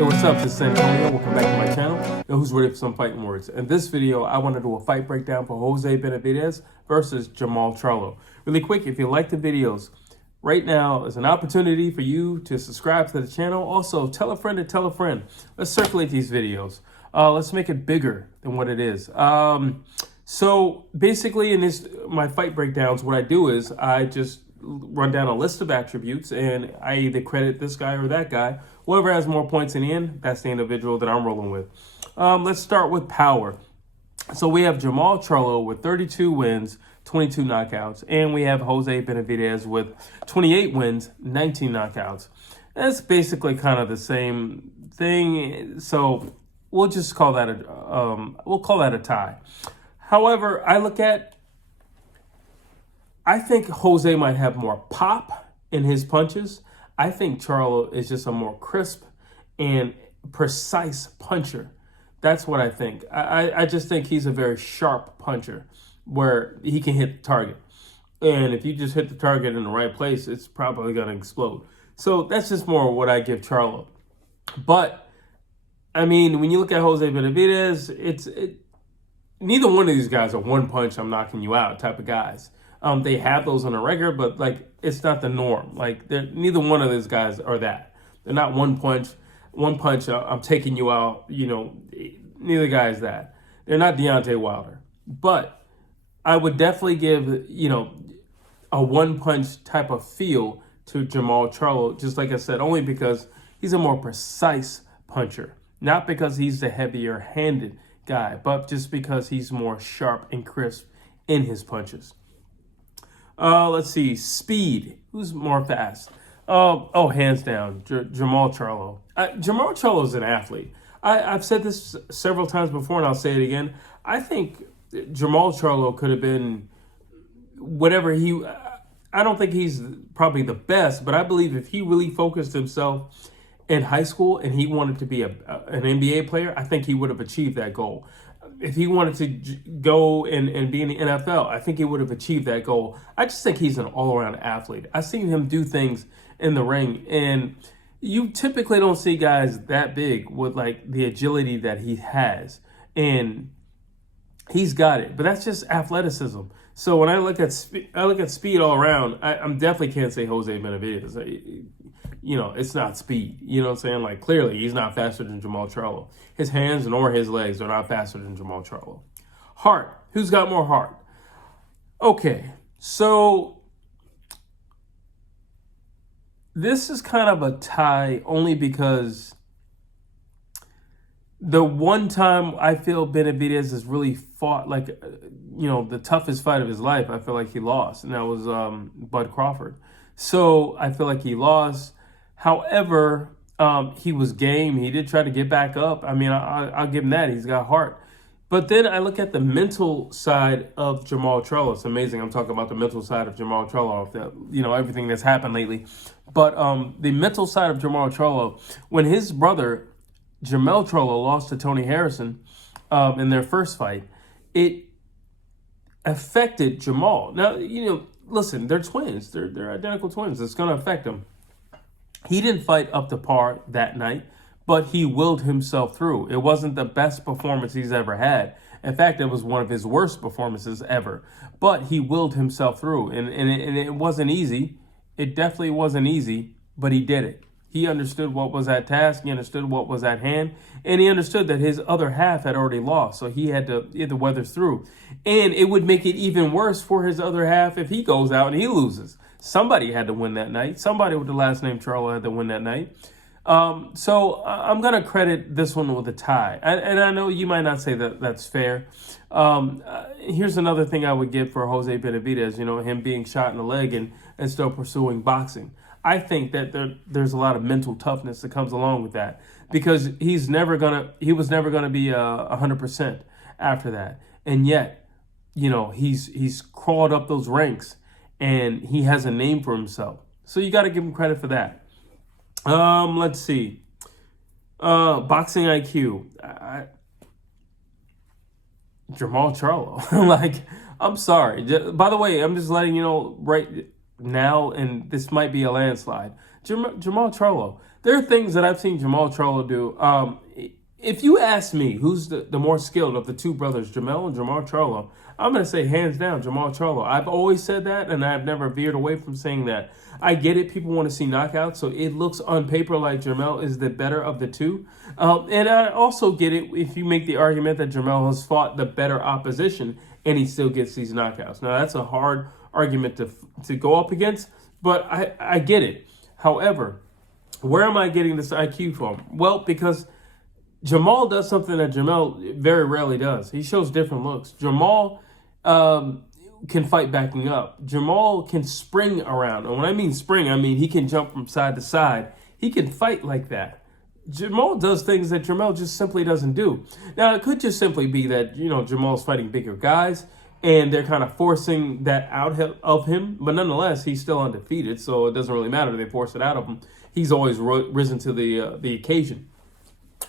Hey, what's up? This is Antonio. Welcome back to my channel. Now, who's ready for some fighting words? In this video, I want to do a fight breakdown for Jose Benavidez versus Jamall Charlo. Really quick, if you like the videos, right now is an opportunity for you to subscribe to the channel. Also, tell a friend to tell a friend. Let's circulate these videos. Let's make it bigger than what it is. So basically, in my fight breakdowns, what I do is I just run down a list of attributes, and I either credit this guy or that guy. Whoever has more points in the end, that's the individual that I'm rolling with. Let's start with power. So we have Jamall Charlo with 32 wins, 22 knockouts, and we have Jose Benavidez with 28 wins, 19 knockouts. That's basically kind of the same thing. So we'll just call that a tie. However, I think Jose might have more pop in his punches. I think Charlo is just a more crisp and precise puncher. That's what I think. I just think he's a very sharp puncher where he can hit the target. And if you just hit the target in the right place, it's probably going to explode. So that's just more what I give Charlo. But, I mean, when you look at Jose Benavidez, neither one of these guys are one punch, I'm knocking you out type of guys. They have those on a regular, but like it's not the norm. Like neither one of these guys are that. They're not one punch. I'm taking you out. You know, neither guy is that. They're not Deontay Wilder. But I would definitely give a one punch type of feel to Jamall Charlo. Just like I said, only because he's a more precise puncher, not because he's the heavier handed guy, but just because he's more sharp and crisp in his punches. Let's see, speed. Who's more fast? Hands down, Jamall Charlo. Jamall Charlo is an athlete. I've said this several times before, and I'll say it again. I think Jamall Charlo could have been whatever he... I don't think he's probably the best, but I believe if he really focused himself in high school and he wanted to be an NBA player, I think he would have achieved that goal. If he wanted to go and be in the NFL, I think he would have achieved that goal. I just think he's an all-around athlete. I've seen him do things in the ring, and you typically don't see guys that big with like the agility that he has, and he's got it. But that's just athleticism. So when I look at speed all around. I'm definitely can't say Jose Benavidez. It's not speed. You know what I'm saying? Like, clearly, he's not faster than Jamall Charlo. His hands nor his legs are not faster than Jamall Charlo. Heart. Who's got more heart? Okay, so this is kind of a tie only because the one time I feel Benavidez has really fought like, the toughest fight of his life, I feel like he lost, and that was Bud Crawford. So I feel like he lost. However, he was game. He did try to get back up. I mean, I'll give him that. He's got heart. But then I look at the mental side of Jamall Charlo. It's amazing. I'm talking about the mental side of Jamall Charlo, everything that's happened lately. But the mental side of Jamall Charlo, when his brother, Jamall Charlo, lost to Tony Harrison in their first fight, it affected Jamall. Now, listen, they're twins. They're identical twins. It's going to affect them. He didn't fight up to par that night, but he willed himself through. It wasn't the best performance he's ever had. In fact, it was one of his worst performances ever. But he willed himself through, and it wasn't easy. It definitely wasn't easy, but he did it. He understood what was at task. He understood what was at hand. And he understood that his other half had already lost. So he had to weather through. And it would make it even worse for his other half if he goes out and he loses. Somebody had to win that night. Somebody with the last name Charlo had to win that night. So I'm going to credit this one with a tie. And I know you might not say that that's fair. Here's another thing I would give for Jose Benavidez, him being shot in the leg and still pursuing boxing. I think that there's a lot of mental toughness that comes along with that, because he was never gonna be 100% after that, and yet, he's crawled up those ranks, and he has a name for himself. So you got to give him credit for that. Let's see, boxing IQ. Jamall Charlo. Like, I'm sorry. By the way, I'm just letting you know right now, and this might be a landslide. Jamall Charlo. There are things that I've seen Jamall Charlo do. If you ask me who's the more skilled of the two brothers, Jamel and Jamall Charlo, I'm going to say hands down Jamall Charlo. I've always said that, and I've never veered away from saying that. I get it. People want to see knockouts, so it looks on paper like Jermall is the better of the two. And I also get it if you make the argument that Jermall has fought the better opposition and he still gets these knockouts. Now, that's a hard argument to go up against, but I get it. However, where am I getting this IQ from? Well, because Jamall does something that Jermall very rarely does. He shows different looks. Jermall can fight backing up. Jermall can spring around. And when I mean spring, I mean he can jump from side to side. He can fight like that. Jermall does things that Jermall just simply doesn't do. Now, it could just simply be that, Jermall's fighting bigger guys and they're kind of forcing that out of him. But nonetheless, he's still undefeated, so it doesn't really matter. They force it out of him. He's always risen to the occasion.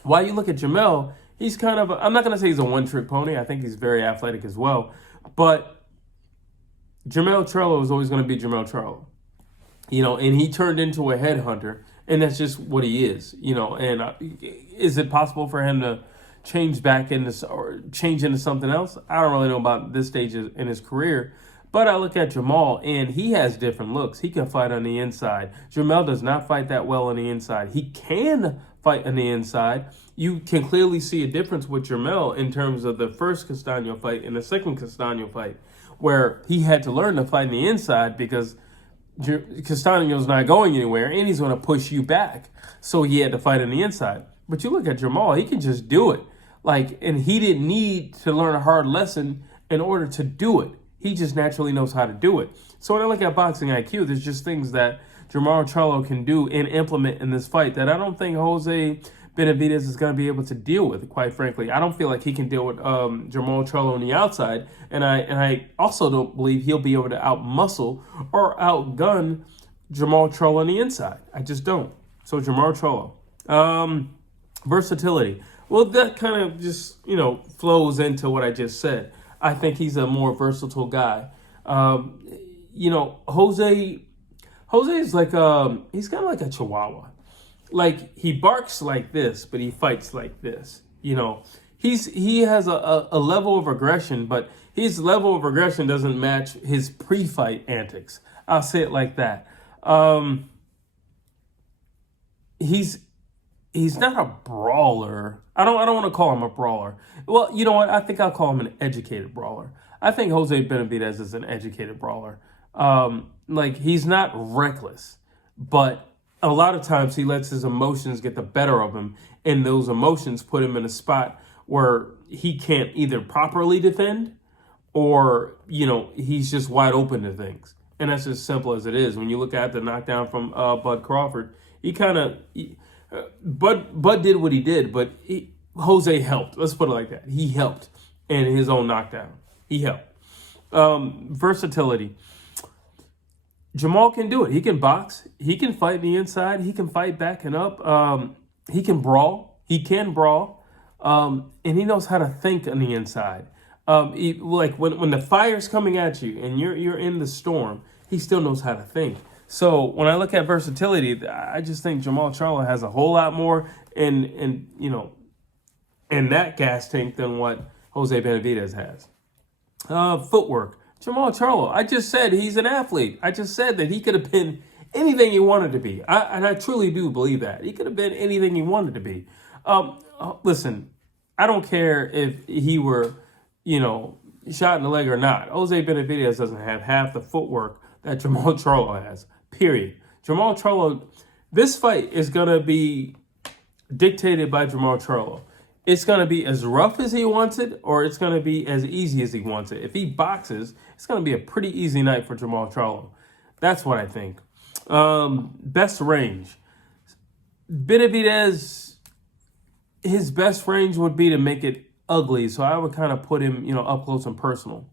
While you look at Jermall, he's kind of, I'm not going to say he's a one-trick pony. I think he's very athletic as well. But Jamall Charlo is always going to be Jamall Charlo. And he turned into a headhunter, and that's just what he is. And is it possible for him to change back into or change into something else? I don't really know about this stage in his career. But I look at Jamall, and he has different looks. He can fight on the inside. Jermall does not fight that well on the inside. He can fight on the inside. You can clearly see a difference with Jermall in terms of the first Castaño fight and the second Castaño fight, where he had to learn to fight on the inside because Castaño's not going anywhere, and he's going to push you back. So he had to fight on the inside. But you look at Jermall, he can just do it. And he didn't need to learn a hard lesson in order to do it. He just naturally knows how to do it. So when I look at boxing IQ, there's just things that Jamall Charlo can do and implement in this fight that I don't think Jose Benavidez is going to be able to deal with, quite frankly. I don't feel like he can deal with Jamall Charlo on the outside, and I also don't believe he'll be able to outmuscle or outgun Jamall Charlo on the inside. I just don't. So Jamall Charlo. Versatility. Well, that kind of just, flows into what I just said. I think he's a more versatile guy. Jose is like, he's kind of like a chihuahua. Like, he barks like this, but he fights like this. He has a level of aggression, but his level of aggression doesn't match his pre-fight antics. I'll say it like that. He's not a brawler. I don't want to call him a brawler. Well, you know what? I think I'll call him an educated brawler. I think Jose Benavidez is an educated brawler. He's not reckless, but a lot of times he lets his emotions get the better of him, and those emotions put him in a spot where he can't either properly defend or, he's just wide open to things. And that's as simple as it is. When you look at the knockdown from Bud Crawford, Bud did what he did, but Jose helped. Let's put it like that. He helped in his own knockdown. He helped. Versatility. Jamall can do it. He can box. He can fight on the inside. He can fight back and up. He can brawl. And he knows how to think on the inside. When the fire's coming at you and you're in the storm, he still knows how to think. So when I look at versatility, I just think Jamall Charlo has a whole lot more in that gas tank than what Jose Benavidez has. Footwork. Jamall Charlo, I just said he's an athlete. I just said that he could have been anything he wanted to be. And I truly do believe that. He could have been anything he wanted to be. Listen, I don't care if he were, shot in the leg or not. Jose Benavidez doesn't have half the footwork that Jamall Charlo has. Period. Jamall Charlo, this fight is going to be dictated by Jamall Charlo. It's going to be as rough as he wants it, or it's going to be as easy as he wants it. If he boxes, it's going to be a pretty easy night for Jamall Charlo. That's what I think. Best range. Benavidez, his best range would be to make it ugly, so I would kind of put him, up close and personal.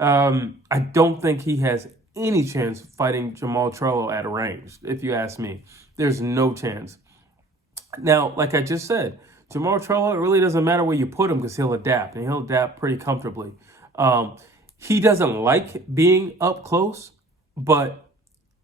I don't think he has any chance fighting Jamall Charlo at range, if you ask me. There's no chance. Now, like I just said, Jamall Charlo, it really doesn't matter where you put him because he'll adapt, and he'll adapt pretty comfortably. He doesn't like being up close, but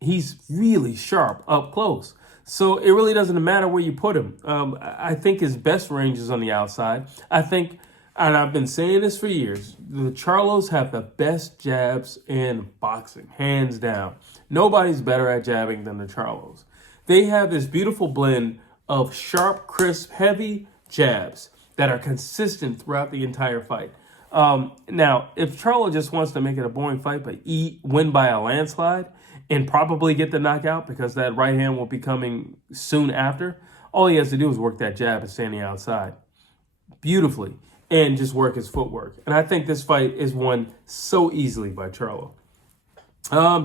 he's really sharp up close. So it really doesn't matter where you put him. I think his best range is on the outside. I think, and I've been saying this for years, the Charlos have the best jabs in boxing, hands down. Nobody's better at jabbing than the Charlos. They have this beautiful blend of sharp, crisp, heavy jabs that are consistent throughout the entire fight. Now, if Charlo just wants to make it a boring fight but win by a landslide and probably get the knockout because that right hand will be coming soon after, all he has to do is work that jab and stand the outside beautifully and just work his footwork. And I think this fight is won so easily by Charlo.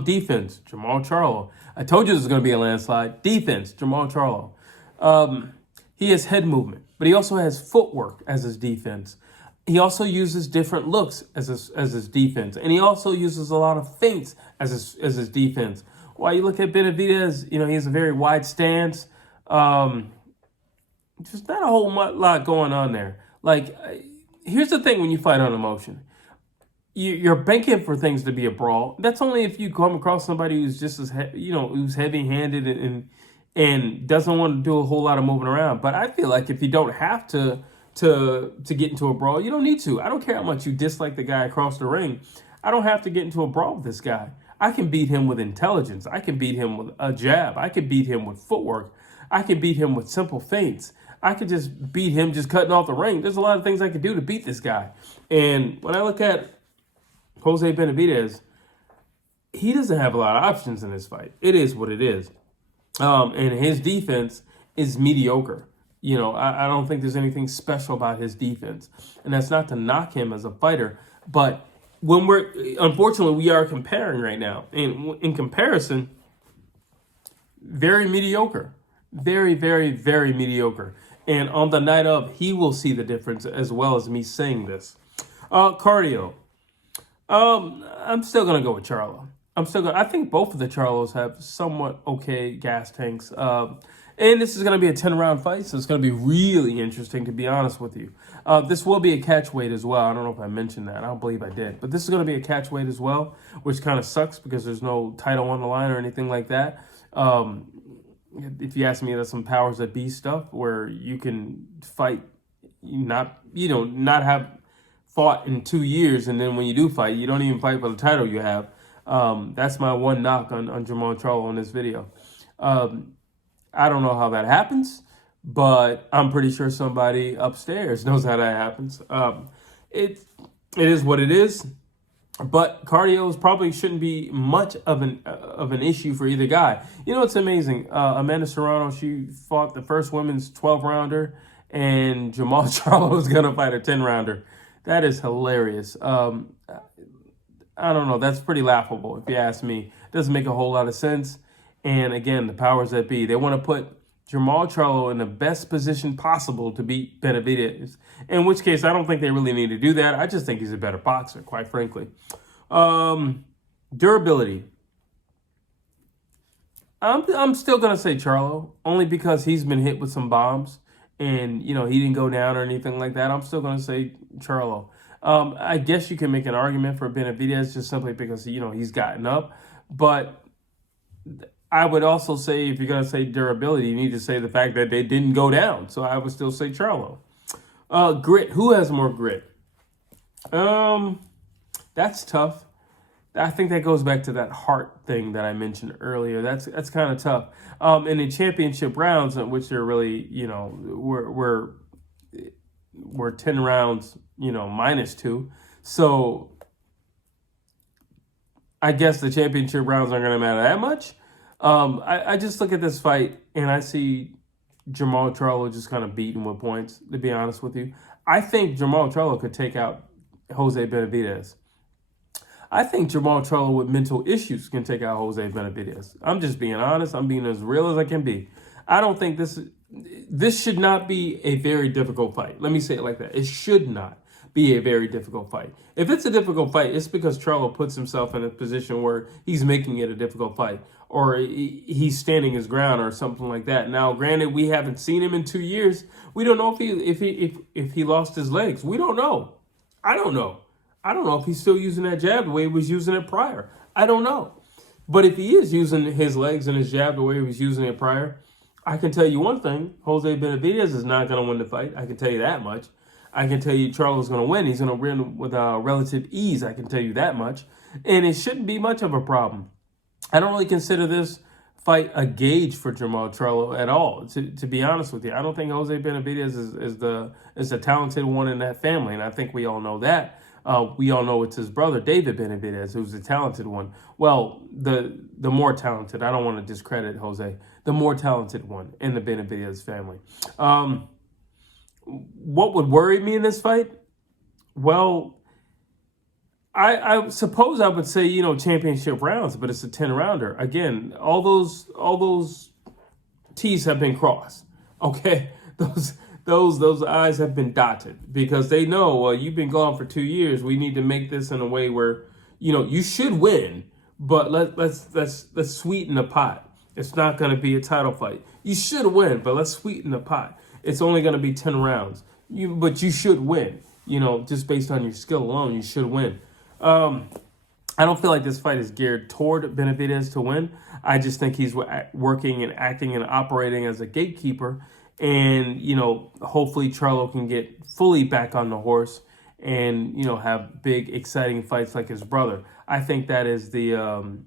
Defense, Jamall Charlo. I told you this was going to be a landslide. Defense, Jamall Charlo. He has head movement, but he also has footwork as his defense. He also uses different looks as his defense, and he also uses a lot of feints as his defense. While you look at Benavidez, he has a very wide stance. Just not a whole lot going on there. Like, here's the thing: when you fight on emotion, you're banking for things to be a brawl. That's only if you come across somebody who's just as who's heavy-handed and doesn't want to do a whole lot of moving around. But I feel like if you don't have to get into a brawl, you don't need to. I don't care how much you dislike the guy across the ring. I don't have to get into a brawl with this guy. I can beat him with intelligence. I can beat him with a jab. I can beat him with footwork. I can beat him with simple feints. I could just beat him just cutting off the ring. There's a lot of things I could do to beat this guy. And when I look at Jose Benavidez, he doesn't have a lot of options in this fight. It is what it is. And his defense is mediocre. I don't think there's anything special about his defense. And that's not to knock him as a fighter. But unfortunately, we are comparing right now. And in comparison, very mediocre. Very, very, very mediocre. And on the night of, he will see the difference as well as me saying this. Cardio. I'm still going to go with Charlo. I think both of the Charlos have somewhat okay gas tanks. And this is going to be a 10-round fight, so it's going to be really interesting, to be honest with you. This will be a catch weight as well. I don't know if I mentioned that. I don't believe I did. But this is going to be a catch weight as well, which kind of sucks because there's no title on the line or anything like that. If you ask me, that's some powers that be stuff where you can fight, not have fought in 2 years, and then when you do fight, you don't even fight for the title you have. That's my one knock on Jamall Charlo in this video. I don't know how that happens, but I'm pretty sure somebody upstairs knows how that happens. It is what it is, but cardio probably shouldn't be much of an issue for either guy. It's amazing. Amanda Serrano, she fought the first women's 12-rounder, and Jamall Charlo is going to fight a 10-rounder. That is hilarious. I don't know. That's pretty laughable, if you ask me. It doesn't make a whole lot of sense. And again, the powers that be, they want to put Jamall Charlo in the best position possible to beat Benavidez. In which case, I don't think they really need to do that. I just think he's a better boxer, quite frankly. Durability. I'm still going to say Charlo, only because he's been hit with some bombs. And, he didn't go down or anything like that. I'm still going to say Charlo. I guess you can make an argument for Benavidez just simply because, he's gotten up. But I would also say, if you're going to say durability, you need to say the fact that they didn't go down. So I would still say Charlo. Grit. Who has more grit? That's tough. I think that goes back to that heart thing that I mentioned earlier. That's kind of tough. And in championship rounds, which are really, we're 10 rounds, -2. So I guess the championship rounds aren't going to matter that much. I just look at this fight and I see Jamall Charlo just kind of beaten with points, to be honest with you. I think Jamall Charlo could take out Jose Benavidez. I think Jamall Charlo with mental issues can take out Jose Benavidez. I'm just being honest. I'm being as real as I can be. I don't think this should not be a very difficult fight. Let me say it like that. It should not be a very difficult fight. If it's a difficult fight, it's because Charlo puts himself in a position where he's making it a difficult fight, or he's standing his ground or something like that. Now, granted, we haven't seen him in 2 years. We don't know if he lost his legs. We don't know. I don't know. I don't know if he's still using that jab the way he was using it prior. I don't know. But if he is using his legs and his jab the way he was using it prior, I can tell you one thing: Jose Benavidez is not going to win the fight. I can tell you that much. I can tell you Charlo's going to win. He's going to win with relative ease. I can tell you that much. And it shouldn't be much of a problem. I don't really consider this fight a gauge for Jamall Charlo at all. To be honest with you, I don't think Jose Benavidez is the talented one in that family, and I think we all know that. We all know it's his brother David Benavidez who's the talented one. Well, the more talented. I don't want to discredit Jose. The more talented one in the Benavidez family. What would worry me in this fight? Well, I suppose I would say, championship rounds, but it's a 10-rounder. Again, all those T's have been crossed. Okay? Those I's have been dotted because they know, well, you've been gone for 2 years. We need to make this in a way where, you should win, but let's sweeten the pot. It's not going to be a title fight. You should win, but let's sweeten the pot. It's only going to be 10 rounds. But you should win. Just based on your skill alone, you should win. I don't feel like this fight is geared toward Benavidez to win. I just think he's working and acting and operating as a gatekeeper. And, hopefully Charlo can get fully back on the horse and, have big, exciting fights like his brother. I think that is the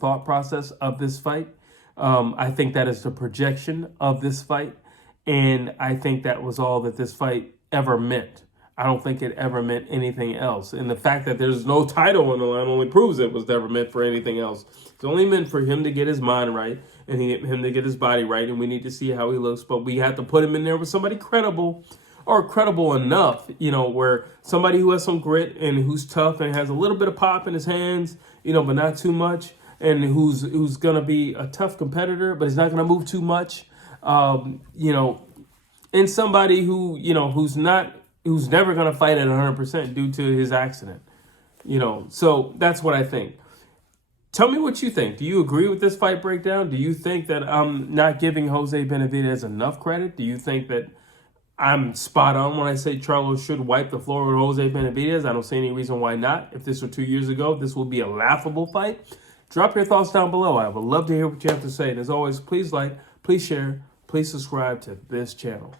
thought process of this fight. I think that is the projection of this fight. And I think that was all that this fight ever meant. I don't think it ever meant anything else. And the fact that there's no title on the line only proves it was never meant for anything else. It's only meant for him to get his mind right and him to get his body right. And we need to see how he looks. But we have to put him in there with somebody credible or credible enough, where somebody who has some grit and who's tough and has a little bit of pop in his hands, but not too much. And who's going to be a tough competitor, but he's not going to move too much. And somebody who, who's never going to fight at 100% due to his accident, so that's what I think. Tell me what you think. Do you agree with this fight breakdown? Do you think that I'm not giving Jose Benavidez enough credit? Do you think that I'm spot on when I say Charlo should wipe the floor with Jose Benavidez? I don't see any reason why not. If this were 2 years ago, this would be a laughable fight. Drop your thoughts down below. I would love to hear what you have to say. And as always, please like, please share, please subscribe to this channel.